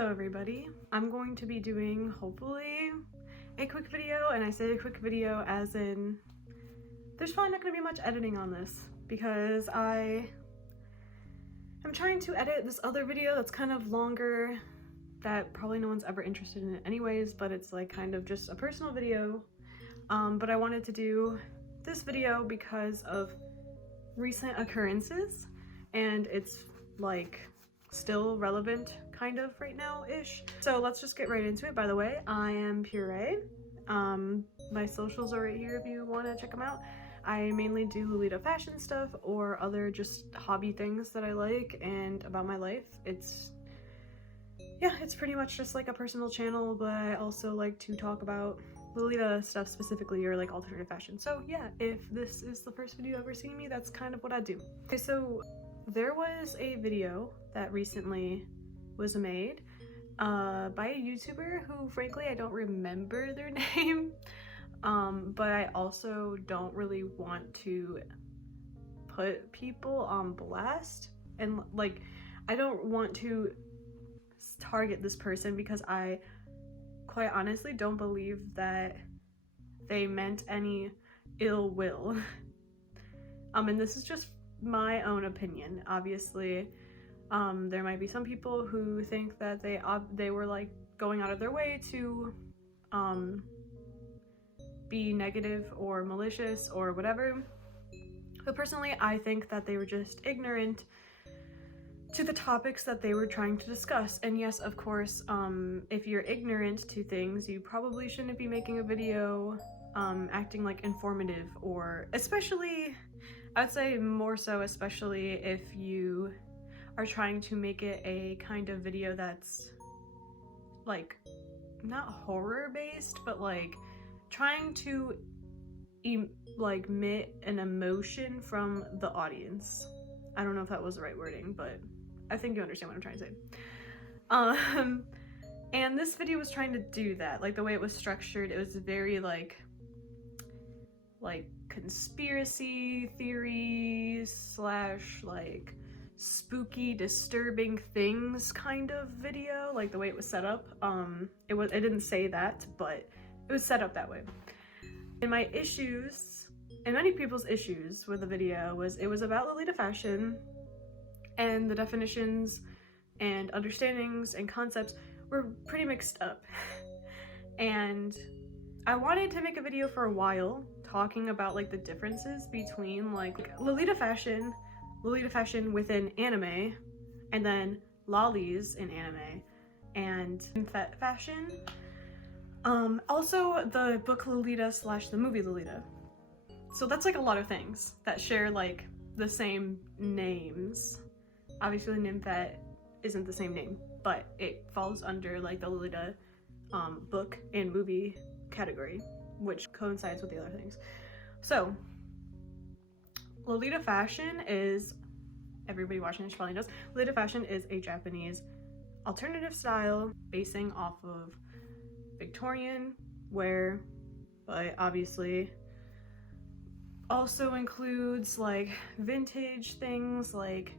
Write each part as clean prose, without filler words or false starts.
Hello everybody. I'm going to be doing, hopefully, a quick video, and I say a quick video as in there's probably not going to be much editing on this because I am trying to edit this other video that's kind of longer that probably no one's ever interested in it anyways, but it's like kind of just a personal video. But I wanted to do this video because of recent occurrences, and it's like still relevant kind of right now-ish. So let's just get right into it. By the way, I am Puree. My socials are right here if you want to check them out. I mainly do Lolita fashion stuff or other just hobby things that I like and about my life. It's pretty much just like a personal channel, but I also like to talk about Lolita stuff specifically, or like alternative fashion. So yeah, if this is the first video you've ever seen me, that's kind of what I do. Okay, so there was a video that recently was made by a YouTuber who frankly I don't remember their name, but I also don't really want to put people on blast, and like I don't want to target this person because I quite honestly don't believe that they meant any ill will. And this is just my own opinion. Obviously, there might be some people who think that they were like going out of their way to be negative or malicious or whatever. But personally, I think that they were just ignorant to the topics that they were trying to discuss. And yes, of course, if you're ignorant to things, you probably shouldn't be making a video acting like informative, or especially, I'd say more so especially if you are trying to make it a kind of video that's like not horror based, but like trying to like emit an emotion from the audience. I don't know if that was the right wording, but I think you understand what I'm trying to say. And this video was trying to do that. Like the way it was structured, it was very like conspiracy theories slash like spooky, disturbing things kind of video. Like the way it was set up. It didn't say that, but it was set up that way. And my issues, and many people's issues with the video, was it was about Lolita fashion, and the definitions and understandings and concepts were pretty mixed up. And I wanted to make a video for a while talking about like the differences between like Lolita fashion within anime, and then Lolis in anime, and Nymphet fashion. Also the book Lolita slash the movie Lolita. So that's like a lot of things that share like the same names. Obviously Nymphet isn't the same name, but it falls under like the Lolita book and movie category, which coincides with the other things. So Lolita fashion is, everybody watching this probably knows, Lolita fashion is a Japanese alternative style basing off of Victorian wear, but obviously also includes like vintage things like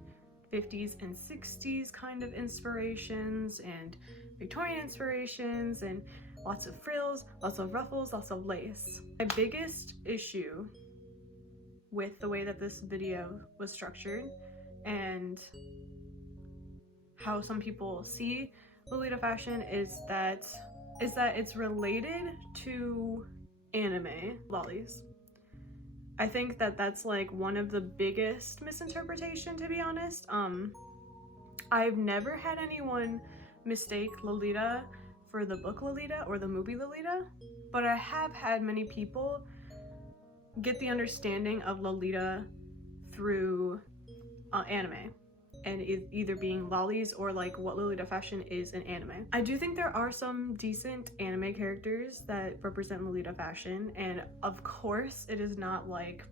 50s and 60s kind of inspirations and Victorian inspirations, and lots of frills, lots of ruffles, lots of lace. My biggest issue with the way that this video was structured and how some people see Lolita fashion is that it's related to anime lollies. I think that that's like one of the biggest misinterpretation, to be honest. I've never had anyone mistake Lolita for the book Lolita or the movie Lolita, but I have had many people get the understanding of Lolita through anime, and either being lollies or like what Lolita fashion is in anime. I do think there are some decent anime characters that represent Lolita fashion, and of course it is not like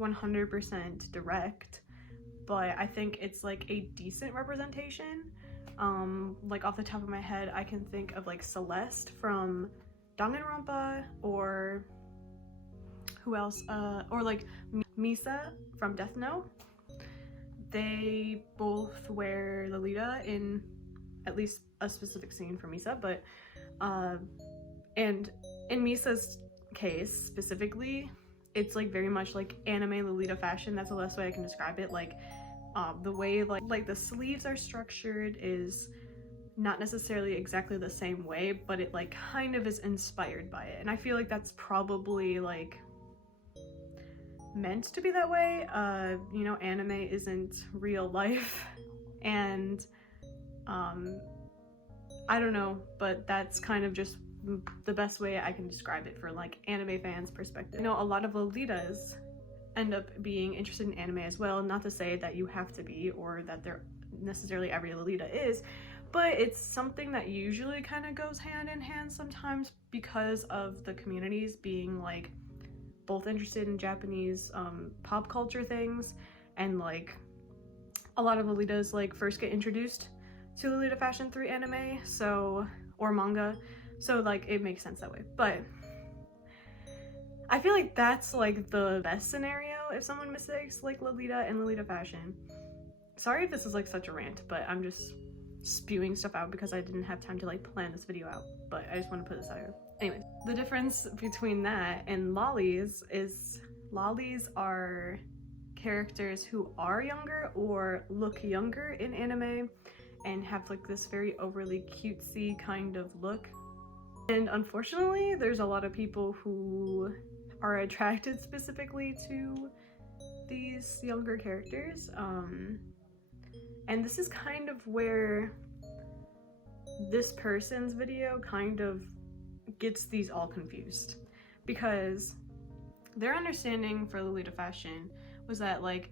100% direct, but I think it's like a decent representation. Like off the top of my head, I can think of like Celeste from Danganronpa, or who else? Or like Misa from Death Note. They both wear Lolita in at least a specific scene for Misa, but and in Misa's case specifically, it's like very much like anime Lolita fashion. That's the best way I can describe it. Like the way like the sleeves are structured is not necessarily exactly the same way, but it like kind of is inspired by it, and I feel like that's probably like meant to be that way. You know, anime isn't real life, and I don't know, but that's kind of just the best way I can describe it for like anime fans' perspective. You know, a lot of Lolitas end up being interested in anime as well. Not to say that you have to be, or that they're necessarily every Lolita is, but it's something that usually kind of goes hand in hand sometimes because of the communities being like both interested in Japanese pop culture things, and like a lot of Lolitas like first get introduced to Lolita fashion through anime, so, or manga, so like it makes sense that way. But I feel like that's like the best scenario if someone mistakes like Lolita and Lolita fashion. Sorry if this is like such a rant, but I'm just spewing stuff out because I didn't have time to like plan this video out, but I just want to put this out here. Anyway, the difference between that and Lolis is Lolis are characters who are younger or look younger in anime and have like this very overly cutesy kind of look. And unfortunately, there's a lot of people who are attracted specifically to these younger characters. And this is kind of where this person's video kind of gets these all confused, because their understanding for Lolita fashion was that like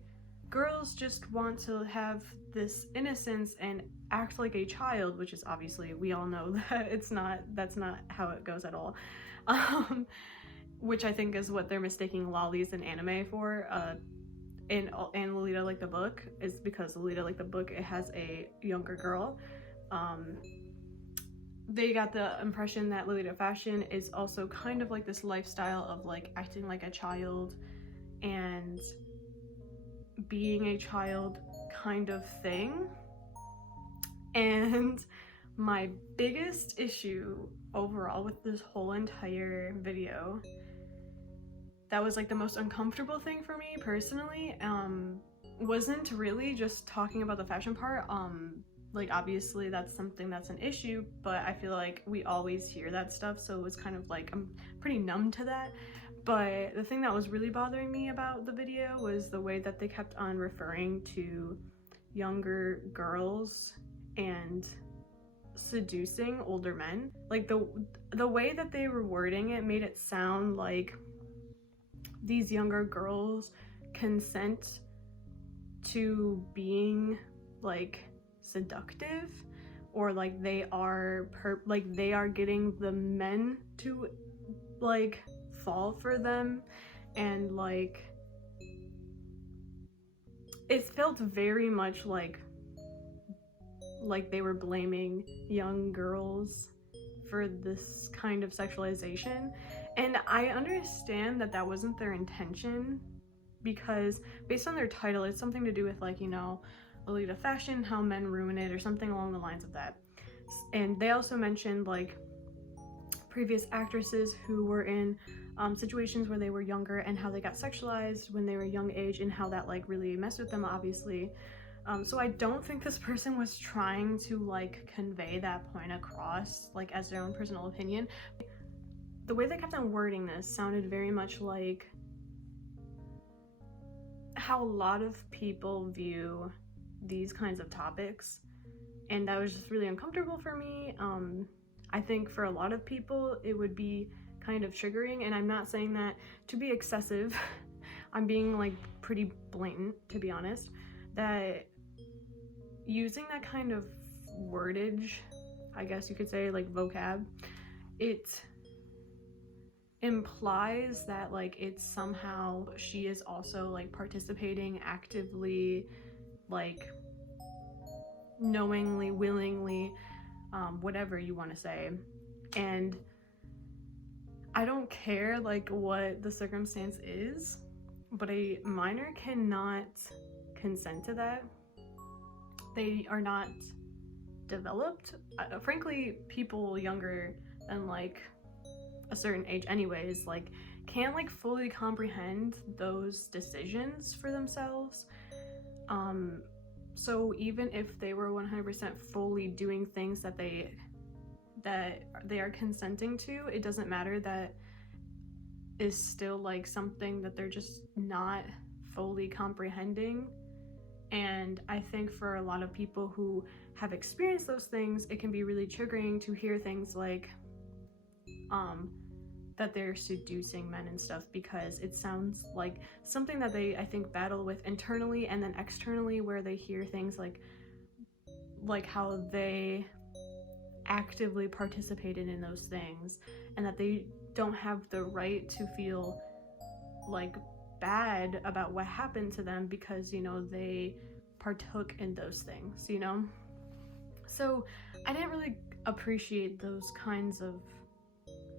girls just want to have this innocence and act like a child, which is obviously, we all know that that's not how it goes at all. Which I think is what they're mistaking Lolis in anime for. And Lolita like the book is because Lolita like the book, it has a younger girl. They got the impression that Lolita fashion is also kind of like this lifestyle of like acting like a child and being a child kind of thing. And my biggest issue overall with this whole entire video, that was like the most uncomfortable thing for me personally, wasn't really just talking about the fashion part. Like obviously that's something that's an issue, but I feel like we always hear that stuff, so it was kind of like I'm pretty numb to that. But the thing that was really bothering me about the video was the way that they kept on referring to younger girls and seducing older men. Like the way that they were wording it made it sound like these younger girls consent to being like seductive, or like they are getting the men to like fall for them, and like it felt very much like they were blaming young girls for this kind of sexualization. And I understand that that wasn't their intention, because based on their title, it's something to do with like, you know, Lolita fashion, how men ruin it, or something along the lines of that. And they also mentioned like previous actresses who were in situations where they were younger and how they got sexualized when they were young age, and how that like really messed with them, obviously. So I don't think this person was trying to like convey that point across like as their own personal opinion. The way they kept on wording this sounded very much like how a lot of people view these kinds of topics, and that was just really uncomfortable for me. I think for a lot of people it would be kind of triggering, and I'm not saying that to be excessive. I'm being like pretty blatant, to be honest, that using that kind of wordage, I guess you could say, like vocab, it implies that like it's somehow she is also like participating actively, like knowingly, willingly, whatever you want to say. And I don't care like what the circumstance is, but a minor cannot consent to that. They are not developed. Frankly, people younger than like a certain age anyways, like can't like fully comprehend those decisions for themselves. So even if they were 100% fully doing things that they are consenting to, it doesn't matter. That is still like something that they're just not fully comprehending. And I think for a lot of people who have experienced those things, it can be really triggering to hear things like that they're seducing men and stuff, because it sounds like something that they, I think, battle with internally and then externally, where they hear things like how they actively participated in those things, and that they don't have the right to feel like bad about what happened to them because, you know, they partook in those things, you know? So I didn't really appreciate those kinds of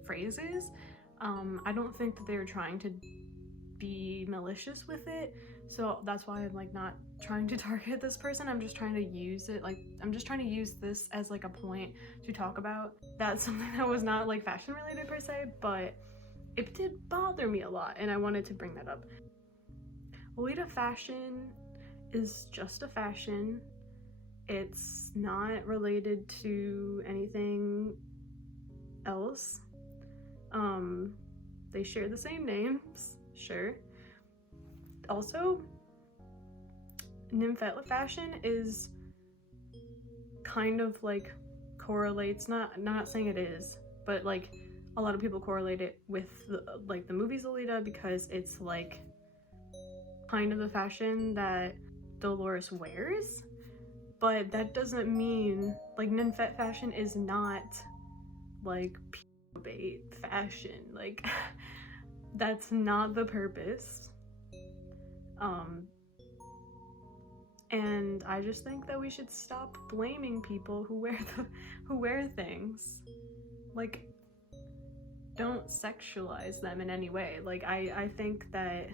phrases. I don't think that they were trying to be malicious with it, so that's why I'm like not trying to target this person. I'm just trying to use it, like I'm just trying to use this as like a point to talk about. That's something that was not like fashion related per se, but it did bother me a lot and I wanted to bring that up. Lolita fashion is just a fashion. It's not related to anything else. They share the same names, sure. Also, Nymphet fashion is kind of like correlates, not saying it is, but like a lot of people correlate it with the movies Lolita, because it's like kind of the fashion that Dolores wears. But that doesn't mean, like, Nymphet fashion is not like bait fashion, like that's not the purpose. And I just think that we should stop blaming people who wear things. Like, don't sexualize them in any way. Like, I think that,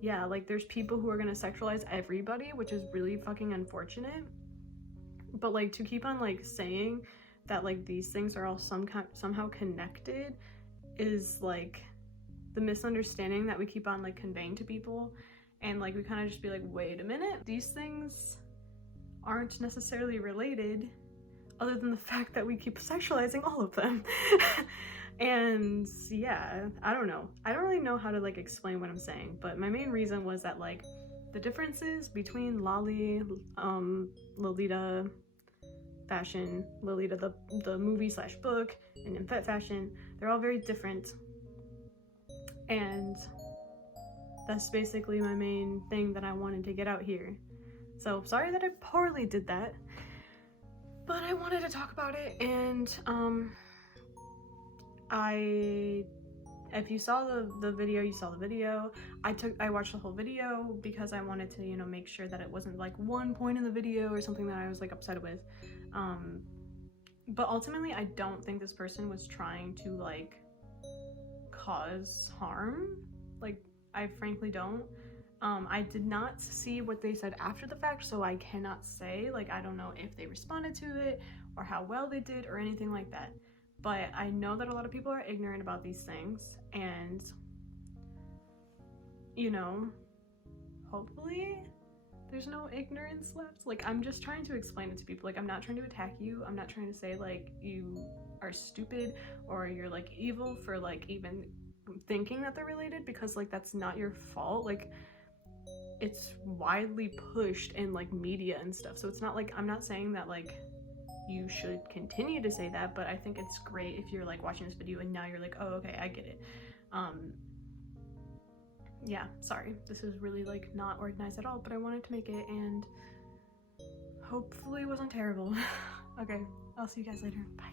yeah, like there's people who are gonna sexualize everybody, which is really fucking unfortunate. But like to keep on like saying that like these things are all somehow connected is like the misunderstanding that we keep on like conveying to people. And like we kind of just be like, wait a minute, these things aren't necessarily related, other than the fact that we keep sexualizing all of them. And yeah, I don't know. I don't really know how to like explain what I'm saying, but my main reason was that like the differences between Lolita fashion, Lolita the movie / book, and Nymphet fashion, they're all very different. And that's basically my main thing that I wanted to get out here. So sorry that I poorly did that, but I wanted to talk about it. And if you saw the video, you saw the video. I watched the whole video because I wanted to, you know, make sure that it wasn't like one point in the video or something that I was like upset with. But ultimately, I don't think this person was trying to like cause harm. Like, I frankly don't. I did not see what they said after the fact, so I cannot say, like, I don't know if they responded to it or how well they did or anything like that. But I know that a lot of people are ignorant about these things, and, you know, hopefully there's no ignorance left. Like, I'm just trying to explain it to people. Like, I'm not trying to attack you. I'm not trying to say, like, you are stupid or you're, like, evil for, like, even thinking that they're related, because, like, that's not your fault. Like, it's widely pushed in, like, media and stuff. So it's not, like, I'm not saying that, like, you should continue to say that, but I think it's great if you're, like, watching this video and now you're like, oh, okay, I get it. Yeah, sorry, this is really like not organized at all, but I wanted to make it, and hopefully it wasn't terrible. Okay, I'll see you guys later. Bye.